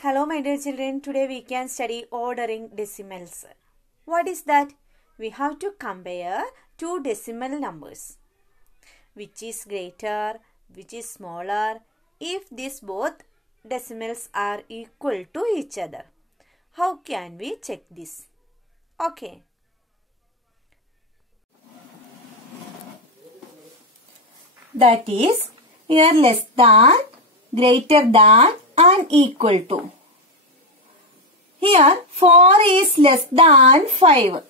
Hello my dear children, today we can study ordering decimals. What is that? We have to compare two decimal numbers. Which is greater, which is smaller, if these both decimals are equal to each other. How can we check this? Okay. That is, here less than, greater than and equal to. Here 4 is less than 5.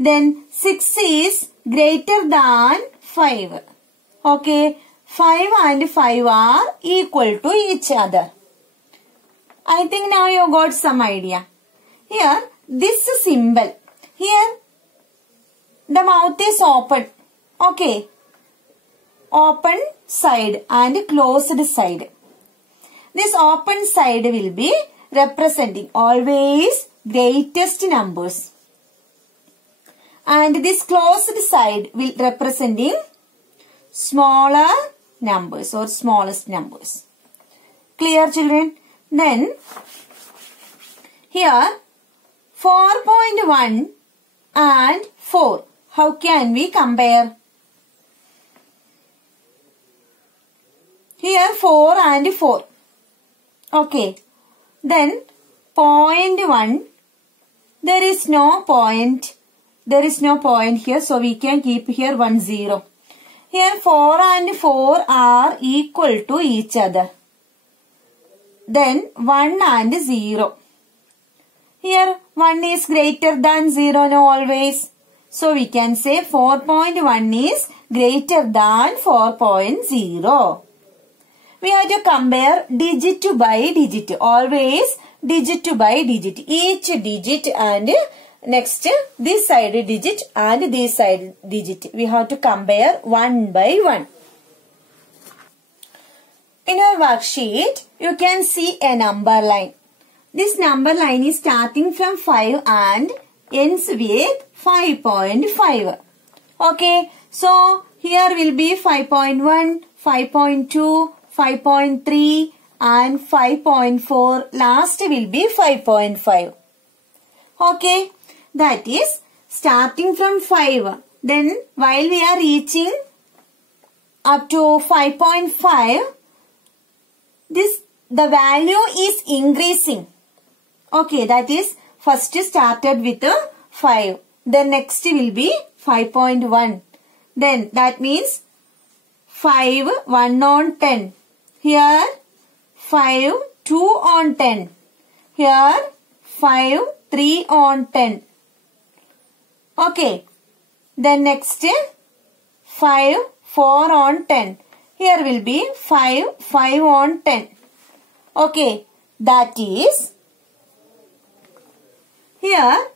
Then 6 is greater than 5. Okay, 5 and 5 are equal to each other. I think now you got some idea. Here this symbol. Here the mouth is open. Okay. Open side and closed side. This open side will be representing always greatest numbers. And this closed side will representing smaller numbers or smallest numbers. Clear children? Then here 4.1 and 4. How can we compare? Here 4 and 4. Okay. Then 0.1. There is no point. There is no point here. So we can keep here 1 0. Here 4 and 4 are equal to each other. Then 1 and 0. Here 1 is greater than 0 no always. So we can say 4.1 is greater than 4.0. We have to compare digit by digit. Always digit by digit. Each digit and next this side digit and this side digit. We have to compare one by one. In our worksheet, you can see a number line. This number line is starting from 5 and ends with 5.5. Okay, so here will be 5.1, 5.2, 5.3 and 5.4. Last will be 5.5. Okay. That is starting from 5. Then while we are reaching up to 5.5, the value is increasing. Okay. That is first started with 5. Then next will be 5.1. Then that means 5 1 on 10. Here 5 2 on 10. Here 5 3 on 10. Okay. Then next 5 4 on 10. Here will be 5 5 on 10. Okay. That is here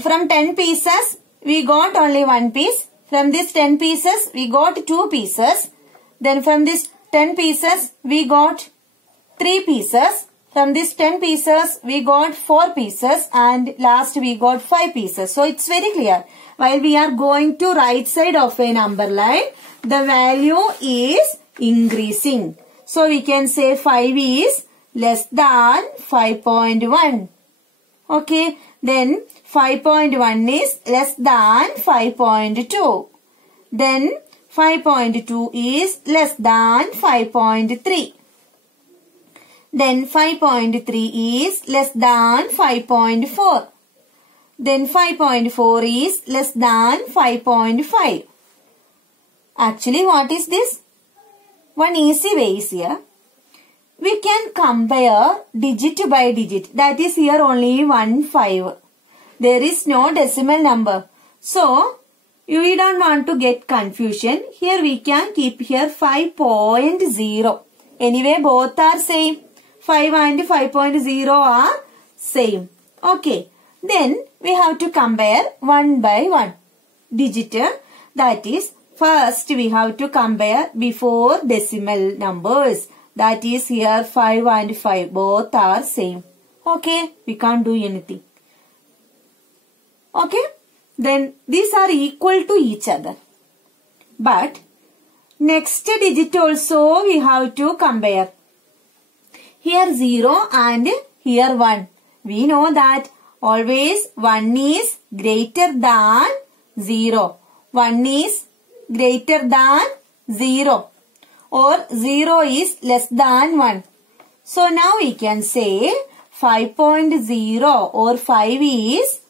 from 10 pieces we got only 1 piece. From this 10 pieces we got 2 pieces. Then from this 10 pieces we got 3 pieces. From this 10 pieces we got 4 pieces and last we got 5 pieces. So it's very clear. While we are going to right side of a number line, the value is increasing. So we can say 5 is less than 5.1. Okay. Then 5.1 is less than 5.2. Then 5.2 is less than 5.3. Then 5.3 is less than 5.4. Then 5.4 is less than 5.5. Actually, what is this? One easy way is here. We can compare digit by digit. That is here only 1 5. There is no decimal number. So, we don't want to get confusion. Here we can keep here 5.0. Anyway, both are same. 5 and 5.0 are same. Okay. Then we have to compare one by one digit. That is, first we have to compare before decimal numbers. That is here 5 and 5. Both are same. Okay. We can't do anything. Okay. Then these are equal to each other. But next digit also we have to compare. Here 0 and here 1. We know that always 1 is greater than 0. 1 is greater than 0. Or 0 is less than 1. So now we can say 5.0 or 5 is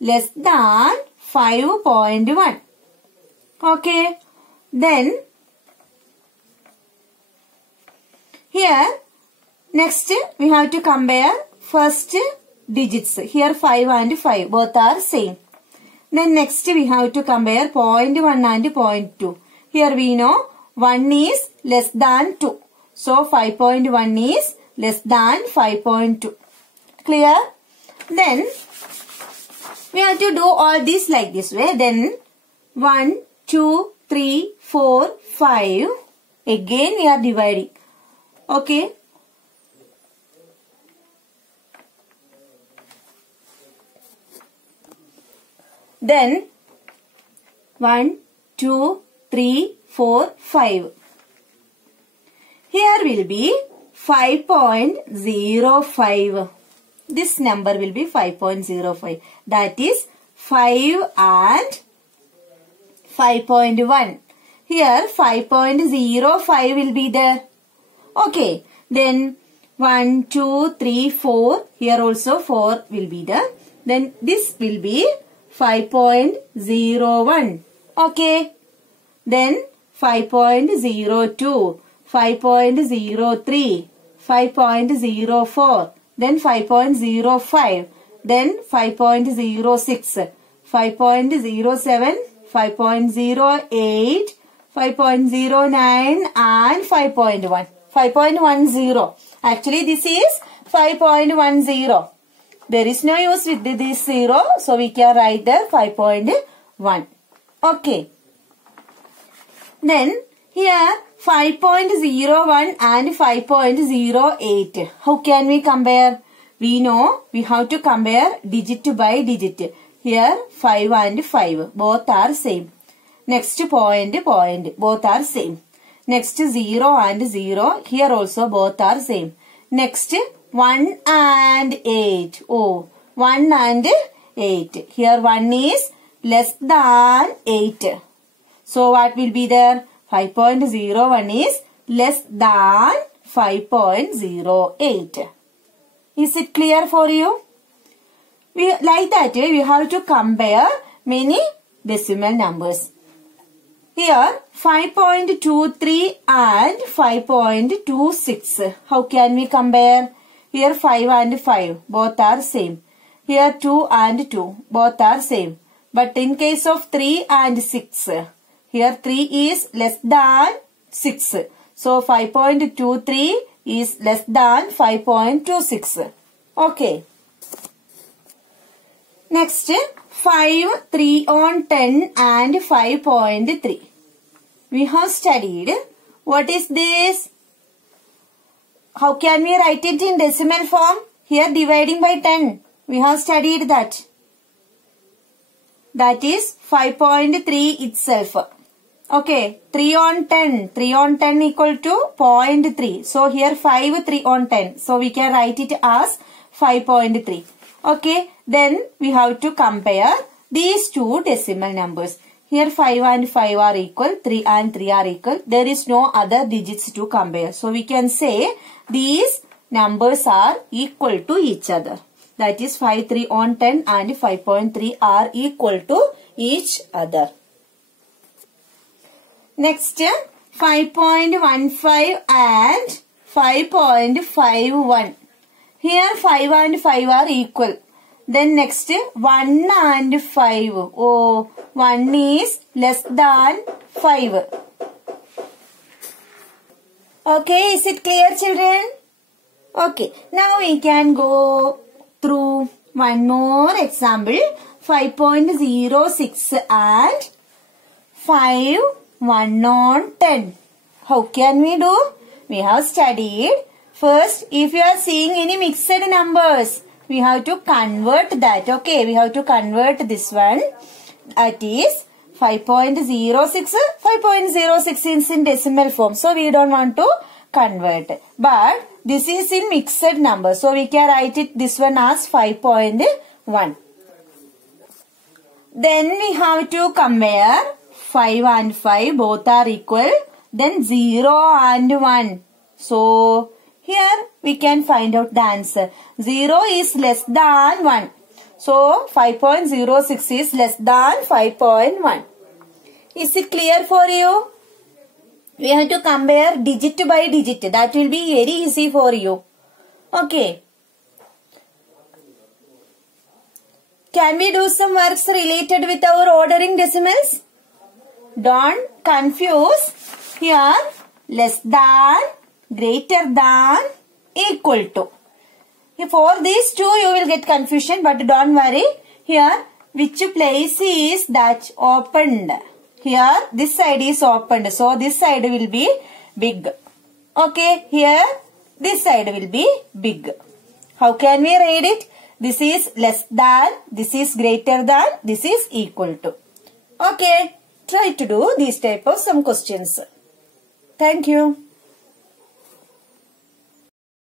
less than 5.1. Okay. Then here next we have to compare first digits. Here 5 and 5 both are same. Then next we have to compare 0.1 and 0.2. Here we know 1 is less than 2. So 5.1 is less than 5.2. Clear? Then we have to do all this like this way. Then 1, 2, 3, 4, 5. Again we are dividing. Okay. Then 1, 2, 3, 4, 5. Here will be 5.05. This number will be 5.05. That is 5 and 5.1. Here 5.05 will be there. Okay. Then 1, 2, 3, 4. Here also 4 will be there. Then this will be 5.01. Okay. Then 5.02. 5.03. 5.04. Then 5.05. Then 5.06. 5.07. 5.08. 5.09 and 5.1. 5.10. Actually this is 5.10. There is no use with this 0. So we can write there 5.1. Okay. Then here 5.01 and 5.08. How can we compare? We know we have to compare digit by digit. Here 5 and 5. Both are same. Next point. Both are same. Next 0 and 0. Here also both are same. Next 1 and 8. Oh, 1 and 8. Here 1 is less than 8. So what will be there? 5.01 is less than 5.08. Is it clear for you? Like that we have to compare many decimal numbers. Here 5.23 and 5.26. How can we compare? Here 5 and 5 both are same. Here 2 and 2 both are same. But in case of 3 and 6, here 3 is less than 6. So 5.23 is less than 5.26. Okay. Next 5, 3 on 10 and 5.3. We have studied. What is this? How can we write it in decimal form? Here dividing by 10. We have studied that. That is 5.3 itself. Okay. 3 on 10. 3 on 10 equal to 0.3. So here 5, 3 on 10. So we can write it as 5.3. Okay. Then we have to compare these two decimal numbers. Here 5 and 5 are equal. 3 and 3 are equal. There is no other digits to compare. So we can say these numbers are equal to each other. That is 5, 3 on 10 and 5.3 are equal to each other. Next 5.15 and 5.51. Here 5 and 5 are equal. Then next 1 and 5. Oh, 1 is less than 5. Okay, is it clear, children? Okay, now we can go through one more example. 5.06 and 5, 1 on 10. How can we do? We have studied. First, if you are seeing any mixed numbers, we have to convert that. Okay, we have to convert this one. That is 5.06. 5.06 is in decimal form. So we don't want to convert. But this is in mixed number. So we can write it this one as 5.1. Then we have to compare 5 and 5. Both are equal. Then 0 and 1. So here we can find out the answer. 0 is less than 1. So 5.06 is less than 5.1. Is it clear for you? We have to compare digit by digit. That will be very easy for you. Okay. Can we do some works related with our ordering decimals? Don't confuse. Here, less than, greater than, equal to. For these two, you will get confusion, but don't worry. Here, which place is that opened? Here, this side is opened. So, this side will be big. Okay, here, this side will be big. How can we write it? This is less than, this is greater than, this is equal to. Okay, try to do these type of some questions. Thank you.